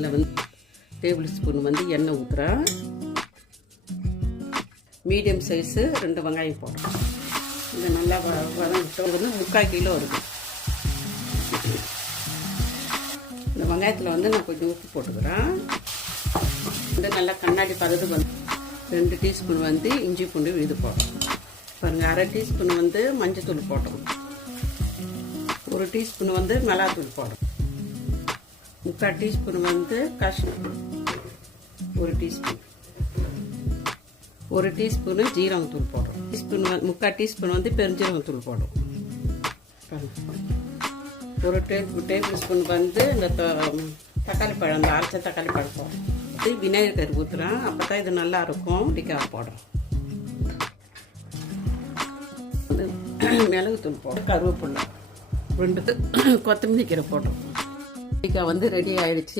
இதில் வந்து table spoon வந்து எண்ணெய் ஊற்றுறேன். மீடியம் சைஸு 2 வெங்காயம் போடுறோம். இது நல்லா வதங்கிட்டோம். வந்து 3/4 கிலோ இருக்குது. இந்த வெங்காயத்தில் வந்து நான் கொஞ்சம் உப்பு போட்டுக்கிறேன். வந்து நல்லா கண்ணாடி பதத்துக்கு வந்து 2 டீஸ்பூன் வந்து இஞ்சி பூண்டு விழுது போடுறோம். பாருங்கள், 1/2 டீஸ்பூன் வந்து மஞ்சத்தூள் போட்டோம். 1 டீஸ்பூன் வந்து மிளகாத்தூள் போடுறோம். 3/4 டீஸ்பூன் வந்து காஷ்மீர், 1 டீஸ்பூன், 1 டீஸ்பூனு ஜீரகத்தூள் போடுறோம். 3/4 டீஸ்பூன் வந்து பெருஞ்சீரகத்தூள் போடுறோம். 1 டேபிள் ஸ்பூன் வந்து இந்த தக்காளி பழம், அந்த அரைச்ச தக்காளி பழம் போடுறோம். விநாயகர் ஊற்றுறேன். அப்போ தான் இது நல்லா இருக்கும். டிக்காவை போடுறோம். மிளகுத்தூள் போடுறோம். கருவேப்பிலை 2 கொத்தமல்லி கீரை போடுறோம். டிக்கா வந்து ரெடி ஆயிடுச்சு.